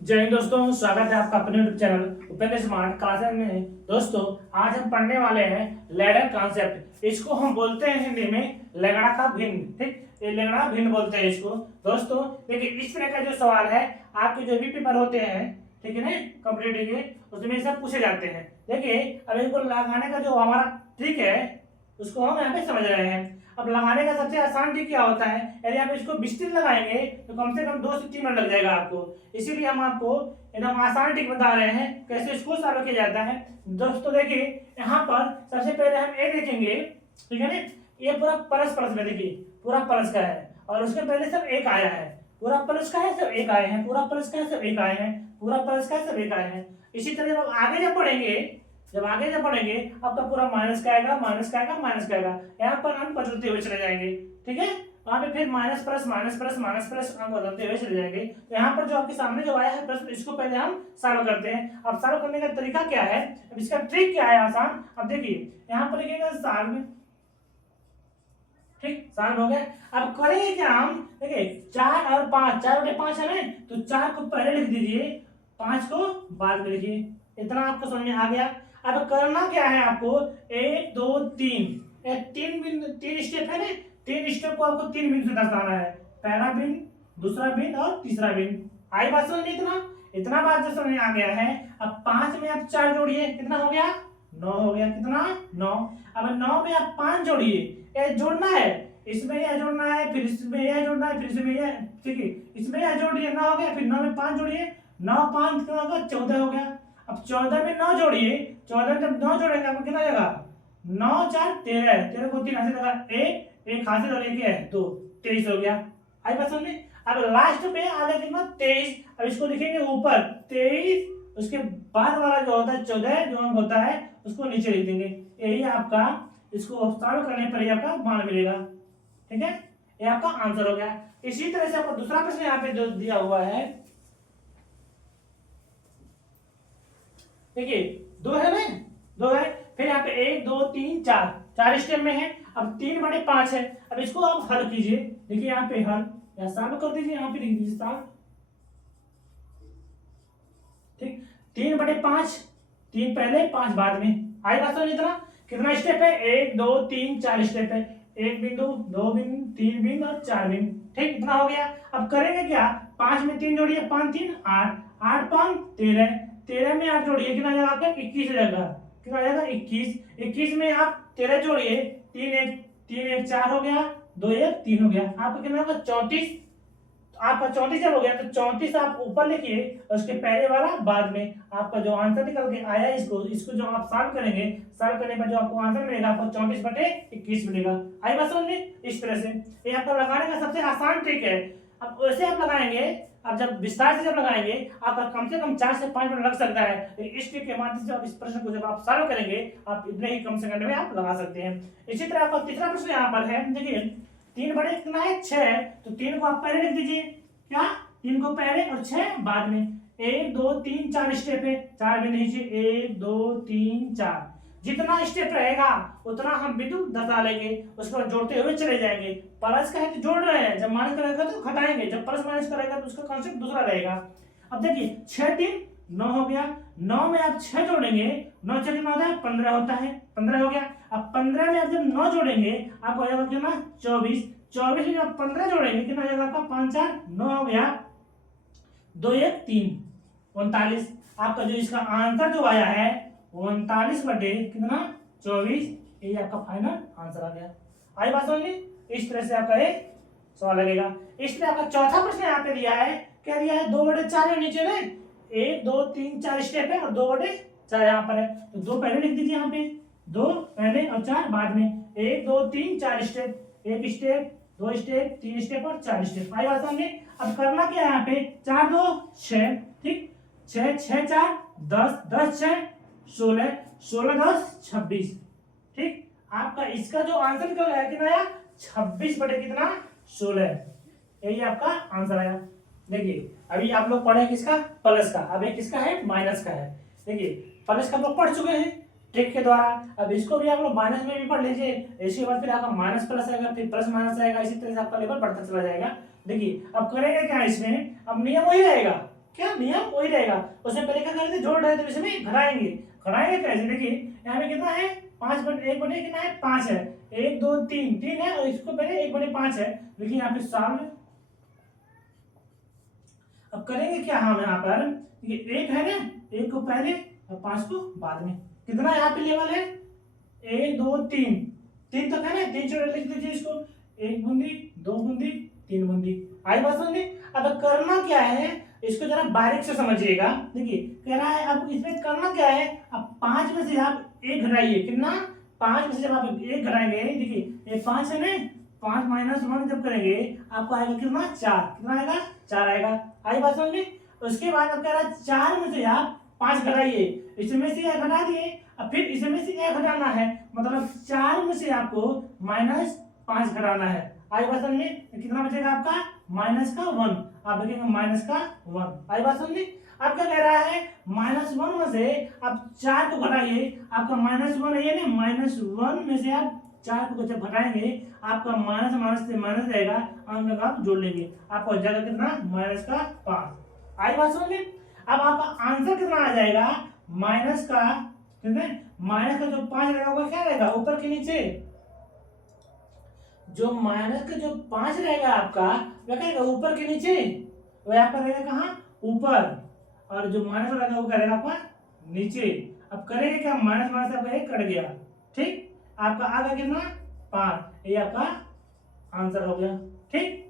जय हिंद दोस्तों, स्वागत है आपका अपने YouTube channel Upendra smart classes में। दोस्तों, आज हम पढ़ने वाले हैं लैडर कॉन्सेप्ट। इसको हम बोलते हैं हिंदी में लगड़ा का भिन्न। ठीक, ये लगड़ा भिन्न बोलते हैं इसको। दोस्तों देखिए, इस तरह का जो सवाल है आपके जो भी पेपर होते हैं, ठीक है ना, कॉम्पिटिटिव के, उसमें सब पूछे जाते हैं। देखिए, अब इनको लगाने का जो हमारा ट्रिक है उसको हम यहाँ पे समझ रहे हैं। अब लगाने का सबसे आसान ट्रिक क्या होता है, यदि आप इसको 20 दिन लगाएंगे तो कम से कम 2 से 3 मिनट लग जाएगा आपको। इसीलिए हम आपको एकदम आसान ट्रिक बता रहे हैं कैसे इसको सॉल्व किया जाता है। दोस्तों देखिए, यहाँ पर सबसे पहले हम ए देखेंगे, ठीक है ना। ये पूरा प्लस प्लस में, देखिए पूरा प्लस का है और उसके पहले सब एक आया है। पूरा प्लस का है सब एक आए हैं, पूरा प्लस का है सब एक आए हैं, पूरा प्लस का है सब एक आए हैं। इसी तरह जब आगे जब पढ़ेंगे आपका पूरा माइनस का आएगा, माइनस का आएगा, माइनस का आएगा। यहाँ पर अंक बदलते हुए चले जाएंगे, ठीक है। वहां पे फिर minus plus minus plus minus plus अंक बदलते हुए चले जाएंगे। तो यहाँ पर जो आपके सामने जो आया है प्रश्न, इसको पहले हम सॉल्व करते हैं। अब सॉल्व करने का तरीका क्या है, अब इसका ट्रिक क्या है आसान। अब देखिए यहाँ पर लिखेगा सॉल्व, ठीक, सॉल्व हो गया। अब करेंगे क्या हम, देखिए 4 और 5, 4 बटे 5 है ना, तो 4 को पहले लिख दीजिए, 5 को बाद में लिखिए। इतना आपको समझ में आ गया। अब करना क्या है आपको, 1 2 3, तीन स्टेप है ना, 3 स्टेप को आपको 3 बिन से दर्शाना है। पहला बिन, दूसरा बिन और तीसरा बिन। आई बात समझ में? इतना बात जो समझ में आ गया है। अब 5 में आप 4 जोड़िए, कितना हो गया, 9 हो गया। कितना, 9। अब 9 में आप 5 जोड़िए, ये जोड़ना है, इसमें यह जोड़ना है, फिर इसमें यह जोड़ना है, फिर इसमें यह, ठीक है, इसमें यह जोड़िए, 9 हो गया। फिर 9 में 5 जोड़िए, 9 5 कितना होगा, 14 हो गया। अब 14 में 9 जोड़िए, 14 में जब 9 जोड़ेंगे आपको कितना जाएगा, 9 4 13, 13 को 3 हाथ से लगा, एक हाथ से और एक है 2, 23 हो गया। आई बात समझ में? अब लास्ट पे आ गया कितना, 23। अब इसको लिखेंगे ऊपर 23, उसके बाद वाला जो होता है 14 जो अंक होता है उसको नीचे लिख देंगे। यही आपका, इसको सॉल्व करने पर ही आपका मान मिलेगा, ठीक है। ये आपका आंसर हो गया। इसी तरह से आपको दूसरा प्रश्न यहाँ पे जो दिया हुआ है, देखिए 2 है ना, 2 है। फिर यहाँ पे 1 2 3 4, 4 स्टेप में है। अब 3 बटे 5 है। अब इसको आप हल कीजिए, देखिए यहाँ पे हल या सॉल्व कर दीजिए, यहाँ पे लिख दीजिए सॉल्व, ठीक। 3 बटे 5, 3 पहले 5 बाद में। आई बात समझ? इतना कितना स्टेप है, 1 2 3 4 स्टेप है। 1 बिंदु, 2 बिंदु, 3 बिंदु और 4 बिंदु, ठीक, इतना हो गया। अब करेंगे क्या, 5 में 3 जोड़िए, 5 3 8, 8 5 13, 13 में 8 जोड़िए, कितना जाएगा आपका, 21 हो जाएगा। कितना जाएगा, 21। 21 में आप 13 जोड़िए, 3 1 4 हो गया, 2 1 3 हो गया, आपका कितना होगा, 34। आपका 34 जब हो गया तो 34 आप ऊपर लिखिए, उसके पहले वाला बाद में। आपका जो आंसर निकल के आया, इसको इसको जो आप सॉल्व करेंगे, सॉल्व करने पर जो आपको आंसर मिलेगा, आपको 34 बटे 21 मिलेगा। आई बात समझ में? इस तरह से ये आपका लगाने का सबसे आसान ट्रिक है। अब वैसे आप लगाएंगे, अब जब विस्तार से जब लगाएंगे, आपका कम से कम 4 से 5 मिनट लग सकता है। लेकिन इस ट्रिक के माध्यम से आप इस प्रश्न को जब आप सॉल्व करेंगे, आप इतने ही कम सेकंड में आप लगा सकते हैं। इसी तरह आपका तीसरा प्रश्न यहाँ पर है, देखिए 3 बटे कितना है, 6 है। तो 3 को आप पहले लिख दीजिए, क्या, 3 को पहले और 6 बाद में। 1 2 3 4 स्टेप है, 4 बिंदु नीचे, 1 2 3 4। जितना स्टेप रहेगा उतना हम बिंदु दर्शा लेंगे, उसको जोड़ते हुए चले जाएंगे। प्लस का है तो जोड़ रहे हैं, जब माइनस करेगा तो घटाएंगे, जब प्लस माइनस करेगा तो उसका कॉन्सेप्ट दूसरा रहेगा। अब देखिए 6 3 9 हो गया। 9 में आप 6 जोड़ेंगे, 9 6 कितना होता है, 15 होता है, 15 हो गया। अब 15 में आप जब 9 जोड़ेंगे, आपको आएगा कितना, 24। 24 में आप 15 जोड़ेंगे, कितना आ जाएगा आपका, 5 4 9 हो गया, 2 1 3 39। आपका जो इसका आंसर जो आया है 39 बटे कितना, 24, ये आपका फाइनल आंसर आ गया। आई बात समझ में? इस तरह से आपका एक सवाल लगेगा। इस तरह आपका चौथा प्रश्न यहाँ पे दिया है, क्या दिया है, 2 बटे 4 है नीचे में, 1 2 3 4 स्टेप है और 2 बटे 4 यहाँ पर है। तो 2 पहले लिख दीजिए, यहाँ पे 2 पहले और 4 बाद में। 1 2 3 4 स्टेप, 1 स्टेप, 2 स्टेप, 3 स्टेप और 4 स्टेप। आई बात समझ में? अब करना क्या है, यहाँ पे 4 2 6, ठीक, 6 6 4 10, 10 6 16, 16 10 26, ठीक। आपका इसका जो आंसर निकल आया कितना आया, 26 बटे कितना, 16। यही आपका आंसर आया। देखिए अभी आप लोग पढ़े किसका, प्लस का, अब ये किसका है, माइनस का है। देखिए प्लस का आप लोग पढ़ चुके हैं ट्रिक के द्वारा। अब इसको भी आप लोग माइनस में भी पढ़ लीजिए, इसके बाद फिर आपका माइनस प्लस आएगा, फिर प्लस माइनस आएगा, इसी तरह से आपका लेवल बढ़ता चला जाएगा। देखिए अब करेंगे क्या इसमें, अब नियम वही रहेगा, क्या नियम वही रहेगा। उससे पहले क्या करते जोड़ रहे थे, इसमें घटाएंगे। घटाएंगे कैसे, देखिए यहाँ पे कितना है 5/1 कितना है 5 है, 1 2 3 3 है, और इसको पहले 1/5 है। देखिए यहाँ पे सामने अब करेंगे क्या हम यहाँ पर, ये 1 है ना, 1 को पहले और 5 को बाद में। कितना यहाँ पे लेवल है 1 2 3, 3 तक है ना, 3 छोटे लिख दीजिए इसको, 1 बूंदी 2 बूंदी 3 बूंदी। आई बात समझे। अब करना क्या है, इसको जरा बारीक से समझिएगा। देखिए कह रहा है अब इसमें करना क्या है, अब 5 में से आप 1 घटाइए, कितना 5 में से जब आप 1 घटाएंगे, देखिए ये 5 है ना, 5 - 1 जब करेंगे आपको आएगा कितना 4, कितना आएगा 4 आएगा। आई बात समझ में। उसके बाद अब कह रहा है 4 में से आप 5 घटाइए, इसमें से 1 घटा दिए, अब फिर इसमें से 1 घटाना है, मतलब 4 में से आपको -5 घटाना है। आई बात समझ में। कितना बचेगा आपका -1, आप देखेंगे -1। आई बात समझ में। अब क्या कह रहा है -1 में से आप 4 को घटाइए, आपका -1 है ये ना, -1 में से आप 4 को जब घटाएंगे आपका माइनस माइनस से माइनस रहेगा, अंक आप जोड़ लेंगे, आपको जगह कितना -5। आई बात समझ में। अब आपका आंसर कितना आ जाएगा माइनस का, ठीक है, माइनस का जो 5 रहेगा वो क्या रहेगा ऊपर के नीचे, जो माइनस का जो 5 रहेगा आपका वह कहेगा ऊपर के नीचे, वो यहाँ पर रहेगा कहाँ ऊपर, और जो माइनस रहेगा वो करेगा आपका नीचे। अब करेंगे क्या, माइनस माइनस आपका 1 कट गया, ठीक, आपका आ गया कितना 5, ये आपका आंसर हो गया। ठीक,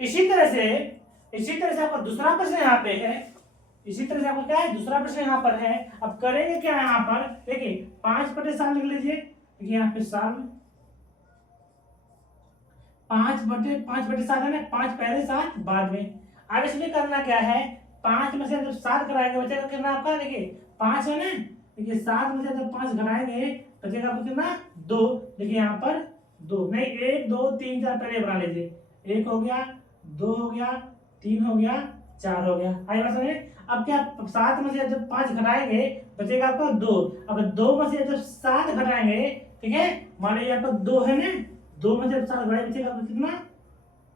इसी तरह से आपका दूसरा प्रश्न यहाँ पे है, इसी तरह से आपका क्या है दूसरा प्रश्न यहाँ पर है। अब करेंगे क्या यहाँ पर, देखिए 5/7 लिख लीजिए, देखिए यहाँ पे 7, 5/7 है ना, 5 पहले 7 बाद में। अब इसमें करना क्या है, 5 में से जब 7 कराएंगे बचेगा कितना आपका, देखिए 5 है ना, देखिए 7 में से जब 5 घटाएंगे बचेगा आपको कितना 2, देखिए यहाँ पर 2 नहीं 1 2 3 4 पहले बना लीजिए, 1 हो गया 2 हो गया 3 हो गया 4 हो गया। आई बात समझे। अब क्या 7 में से जब 5 घटाएंगे बचेगा आपका 2, अब 2 में से जब 7 घटाएंगे, ठीक है, मान लीजिए आपका 2 है ना, 2 में जब 7 घटाएंगे बचेगा आपका कितना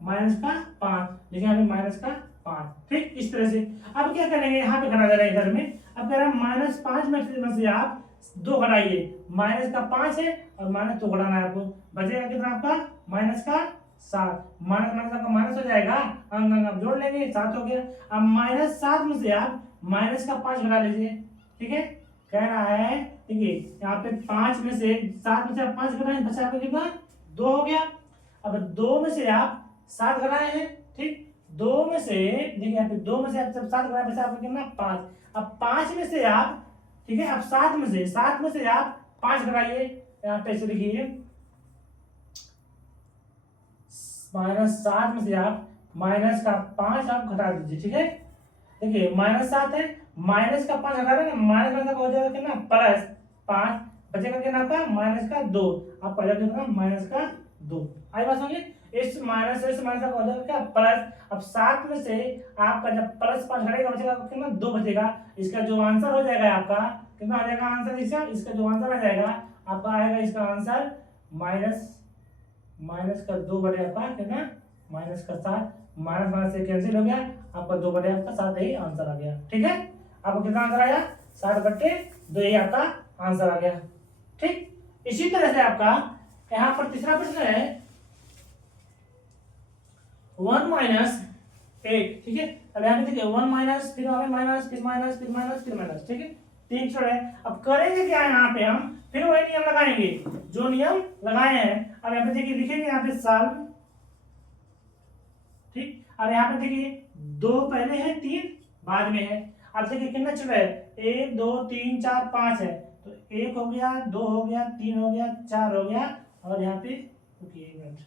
-5, देखिए यहाँ पे -5। ठीक, इस तरह से अब क्या करेंगे यहाँ पे घटा दे रहे हैं इधर में। अब कह रहा है -5 में से आप 2 घटाइए, -5 है और -2 घटाना है आपको, बचेगा कितना आपका -7, माइनस आपका माइनस हो जाएगा, अंक अंक आप जोड़ लेंगे 7 हो गया। अब -7 में से आप -5 घटा लीजिए, ठीक है, कह रहा है देखिए यहाँ पे 5 में से 7 में से आप 5 घटाएं, बचा आपका कितना 2 हो गया। अब 2 में से आप 7 घटाए हैं, ठीक, 2 में से देखिए यहाँ पे 2 में से आप जब 7 घटाए बचा आपका कितना 5। अब 5 में से आप, ठीक है, अब 7 में से आप 5 घटाइए, यहाँ पे ऐसे लिखिए -7 में से आप -5 आप घटा दीजिए, ठीक है, देखिए -7 है, -5 घटा रहे ना, माइनस का हो जाएगा कितना +5, बचेगा कितना आपका -2, आपका हो जाएगा कितना -2। आई बात समझिए। इस माइनस का हो जाएगा क्या प्लस। अब 7 में से आपका जब +5 घटेगा बचेगा कितना 2 बचेगा, इसका जो आंसर हो जाएगा आपका कितना आ जाएगा आंसर, इसका जो आंसर आ जाएगा आपका आएगा इसका आंसर -2 बटे आपका कितना -7, माइनस से कैंसिल हो गया, आपका 2 बटे आपका 7 यही आंसर आ गया। ठीक है, आपको कितना आंसर आया 7/2, यही आपका आंसर आ गया। ठीक, इसी तरह से आपका यहाँ पर तीसरा प्रश्न है 1 - 8, ठीक है। अब यहाँ पे देखिए 1 माइनस फिर माइनस फिर माइनस फिर माइनस फिर माइनस, ठीक है, 3 छोड़ है। अब करेंगे क्या यहाँ पे हम फिर वही नियम लगाएंगे जो नियम लगाए हैं। अब यहाँ पे देखिए लिखेंगे यहाँ पे साल, ठीक। अब यहाँ पे देखिए 2 पहले है 3 बाद में है। अब देखिए कितना चल रहा है 1 2 3 4 5 है, तो 1 हो गया 2 हो गया 3 हो गया 4 हो गया, और यहाँ पे रुकिए 1 मिनट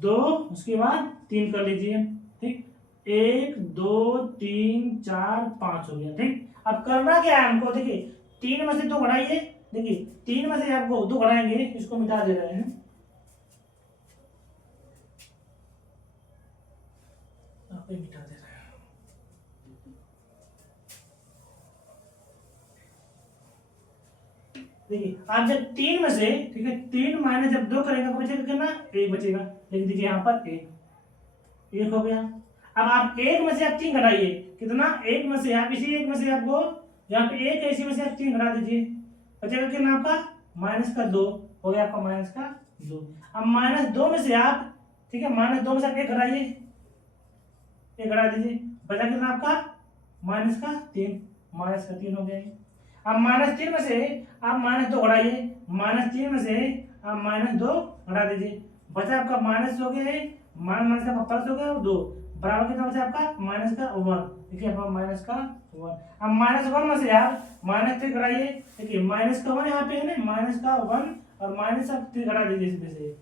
2 उसके बाद 3 कर लीजिए, ठीक, 1 2 3 4 5 हो गया। ठीक, अब करना क्या है हमको, देखिए 3 में से 2 घटाइए, देखिए 3 में से आपको 2 घटाएंगे, इसको मिटा दे रहे हैं, मिटा दे रहे हैं। देखिए आप जब 3 में से, ठीक है, 3 माइनस जब 2 करेंगे तो बचेगा कितना 1 बचेगा, लिख दीजिए यहाँ पर 1 हो गया। अब आप एक में से आप 3 घटाइए, कितना, एक में से आप इसी एक में से आपको यहाँ पे एक है, इसी में से आप 3 घटा दीजिए, बचेगा कितना आपका -2 हो गया आपका -2। अब -2 में से आप, ठीक है, -2 में से आप एक घटाइए, एक घटा दीजिए, बचा कितना आपका -3 हो गया। अब -3 में से आप -2 घटाइए, -3 में से आप -2 घटा दीजिए, बचा आपका माइनस हो गया है, माइनस का प्लस हो गया और 2 बराबर कितना बचा आपका -1, देखिए आपका -1। अब -1 में से आप -3 घटाइए, देखिए -1 यहाँ पे है ना, -1 और -3 घटा दीजिए, इसमें से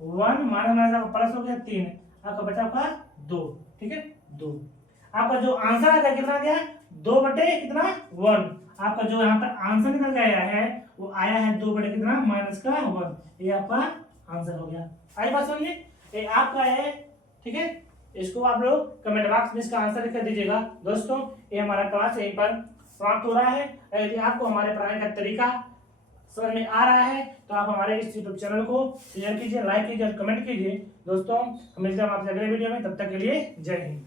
1 माइनस आपका प्लस हो गया 3, आपका बचा आपका 2, ठीक है 2। आपका जो आंसर आ गया कितना गया 2 बटे कितना 1, आपका जो यहाँ पर आंसर निकल के आया है वो आया है 2 बटे कितना -1, ये आपका आंसर हो गया। आई बात समझिए, ये आपका है, ठीक है। इसको आप लोग कमेंट बॉक्स में इसका आंसर लिख कर दीजिएगा। दोस्तों ये हमारा क्लास यहीं पर समाप्त हो रहा है। यदि आपको हमारे पढ़ाने का तरीका समझ में आ रहा है तो आप हमारे इस यूट्यूब चैनल को शेयर कीजिए, लाइक कीजिए और कमेंट कीजिए। दोस्तों हम मिलते हैं आपसे अगले वीडियो में, तब तक के लिए जय हिंद।